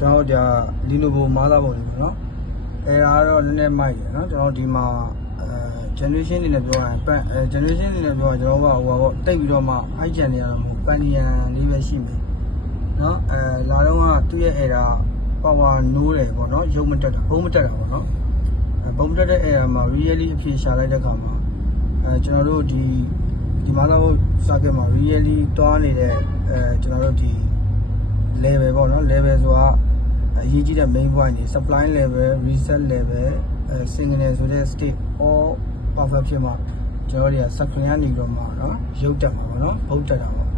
ကျွန်တော်တို့ဒါ Lenovo မားသားပုံလေးပေါ့နော်အဲဒါကတော့နည်းနည်းမိုက်တယ်နော်ကျွန်တော်တို့ဒီမှာအဲ generation အနေနဲ့ပြောရရင်ပန်အဲ generation အနေနဲ့ပြောရင်ကျွန်တော်တို့ကဟိုပါပေါ့တိတ်ပြီးတော့မှ high gen နေရမှာမဟုတ်ပန်နီယန်လေးပဲရှိမယ်နော်အဲလာတော့ကသူ့ရဲ့ era power နိုးတယ်ပေါ့နော်ရုပ်မတက်တာဘုံမတက်တာပေါ့နော်အဲဘုံမတက်တဲ့ era မှာ really အဖြစ်ရှာလိုက်တဲ့အခါမှာအဲကျွန်တော်တို့ဒီဒီမားသားပုံ circuit မှာ really တွားနေတဲ့အဲကျွန်တော်တို့ဒီ level ပေါ့နော် level ဆိုတာ အရေးကြီးတဲ့ main point တွေ supply level reset level အဲ signal ဆိုတဲ့ state all perfect ဖြစ်မှကျွန်တော်တို့တွေက screen ကနေပြီးတော့မှနော်ရုပ်တက်မှာပေါ့နော်ဘုတ်တက်တာပေါ့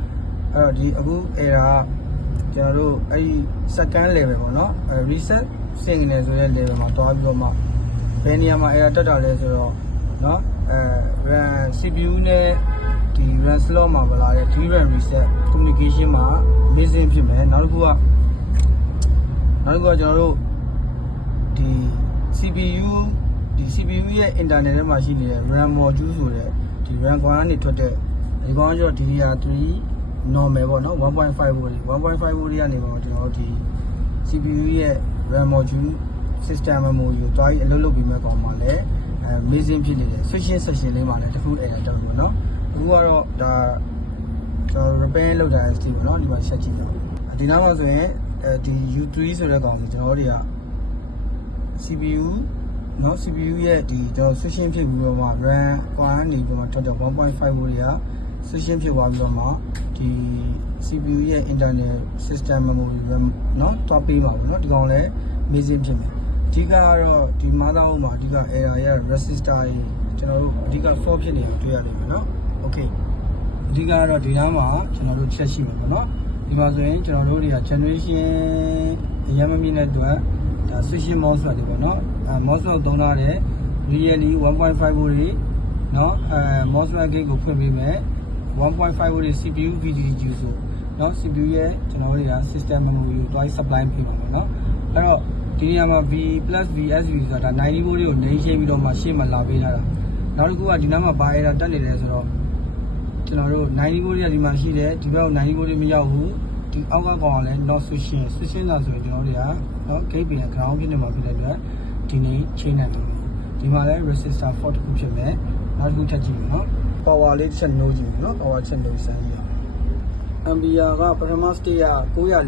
အဲ့တော့ဒီအခု error ကကျွန်တော်တို့အဲ့ဒီ second level ပေါ့နော်အဲ reset signal ဆိုတဲ့ level မှာတွားပြီးတော့မှဘယ်နေရာမှာ error တက်တာလဲဆိုတော့နော်အဲ RAM CPU နဲ့ဒီ RAM slot မှာမလာတဲ့ DRAM reset communication မှာ missing ဖြစ်မယ်နောက်တစ်ခုက နောက်တစ်ခုကကျွန်တော်တို့ဒီ CPU ဒီ CPU ရဲ့ internet ထဲမှာရှိနေတဲ့ RAM module ဆိုတဲ့ဒီ RAM ကွာကနေထွက်တဲ့ဒီကောင်ကကျတော့ DDR3 normal ပေါ့နော်1.5 volt 1.5 volt ကနေမှာကျွန်တော်တို့ဒီ CPU ရဲ့ RAM module system memory ကိုတွားပြီးအလုပ်လုပ်ပြီးမဲ့ကောင်မှာလည်းအဲ missing ဖြစ်နေတယ် switching section လေးမှာလည်းတစ်ခုအဲ့ဒါတောင်းပေါ့နော်အခုကတော့ဒါကျွန်တော် repair လုပ်တာ ST ပေါ့နော်ဒီမှာချက်ကြည့်တော့ဒီနောက်မှာဆိုရင် အဲဒီ U3 ဆိုတဲ့ကောင်ဆိုကျွန်တော်တို့တွေက CPU เนาะ CPU ရဲ့ဒီကျွန်တော် switching ဖြစ်ပြီးတော့မှ RAM ကွာနေပြီးတော့ထွက်တော့1.5 volt တွေက switching ဖြစ်သွားပြီးတော့မှဒီ CPU ရဲ့ internal system memory RAM เนาะတွားပေးပါဘူးเนาะဒီကောင်လည်း missing ဖြစ်မယ်အဓိကကတော့ဒီ motherboard မှာအဓိက error ရ resistor တွေကျွန်တော်တို့အဓိက fault ဖြစ်နေတာတွေ့ရလိမ့်မယ်เนาะ okay အဓိကကတော့ဒီနားမှာကျွန်တော်တို့ချက်ရှိမှာပေါ့နော် ဒီမှာဆိုရင်ကျွန်တော်တို့တွေက generation အရင်မမြင့်တဲ့အတွက်ဒါ switching MOSFET တွေပေါ့နော်အဲ MOSFET ကိုသုံးထားတဲ့ really 1.5 volt တွေနော်အဲ MOSFET gate ကိုဖွင့်ပေးမယ်1.5 volt တွေ CPU VDDQ ဆိုနော် CPU ရဲ့ကျွန်တော်တို့တွေက system memory ကိုတွား supply ပေးမှာပေါ့နော်အဲ့တော့ဒီနေရာမှာ V VSV ဆိုတာဒါ90 volt တွေကိုနှိမ့်ရှင်းပြီးတော့မှရှေ့မှာလာပေးထားတာနောက်တစ်ခုကဒီနားမှာဘာ error တက်နေလဲဆိုတော့ ကျွန်တော်တို့90 volt ရဒီမှာရှိတယ်ဒီဘက်ကို90 volt မရောက်ဘူးဒီအောက်ကကောင်ကလည်း not switching switching လာဆိုရင်ကျွန်တော်တို့တွေကနော် gate pin က ground ဖြစ်နေမှာဖြစ်တဲ့အတွက်ဒီနေ့ချိန်နိုင်တယ်ဒီမှာလည်း resistor fault တစ်ခုဖြစ်မယ်နောက်တစ်ခုထပ်ကြည့်မယ်နော် power လေးတစ်ချက်နှိုးကြည့်မယ်နော် power ချက်နှိုးစမ်းကြည့်အောင် ampere ကပထမ state က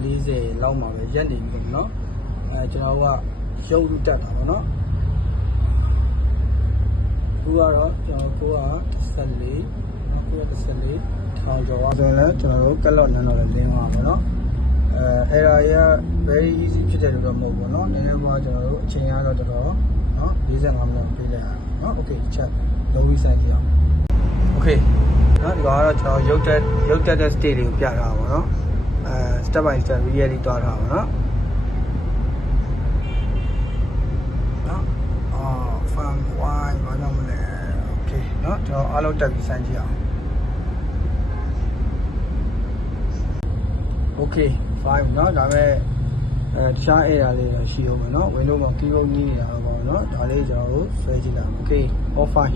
940လောက်မှာပဲရက်နေပြီပေါ့နော်အဲကျွန်တော်တို့ကရုပ်လူတက်တာပေါ့နော်အခုကတော့ကျွန်တော်ကို က14နောက်ကိုက14ထောင်ကျော်ပါဆိုရင်လည်းကျွန်တော်တို့ကက်လော့နန်းတော့လည်းလင်းသွားပါမယ်နော်အဲ error ရ very easy ဖြစ်တယ်လို့တော့မဟုတ်ဘူးเนาะနည်းနည်းပါကျွန်တော်တို့အချိန်ရတော့တော်တော်เนาะ45မိနစ်ပေးလိုက်အောင်เนาะ okay ချက်လုံးဝဆိုင်ကြည့်အောင် okay เนาะဒီကတော့ကျွန်တော်ရုပ်တက်ရုပ်တက်တဲ့ state တွေကိုပြထားပါဘောเนาะအဲ step by step really တွားထားပါเนาะเนาะအော် fan why ဘာကြောင့်မလဲ okay เนาะကျွန်တော်အားလုံးတက်ပြီးဆိုင်ကြည့်အောင် okay fine เนาะဒါပေမဲ့အဲတခြား error လေးတော့ရှိအောင်မယ်เนาะ window မှာ keyboard ကြီးနေတာတော့ပေါ့เนาะဒါလေးကျွန်တော်တို့ဆွဲကြည့်လိုက် okay all fine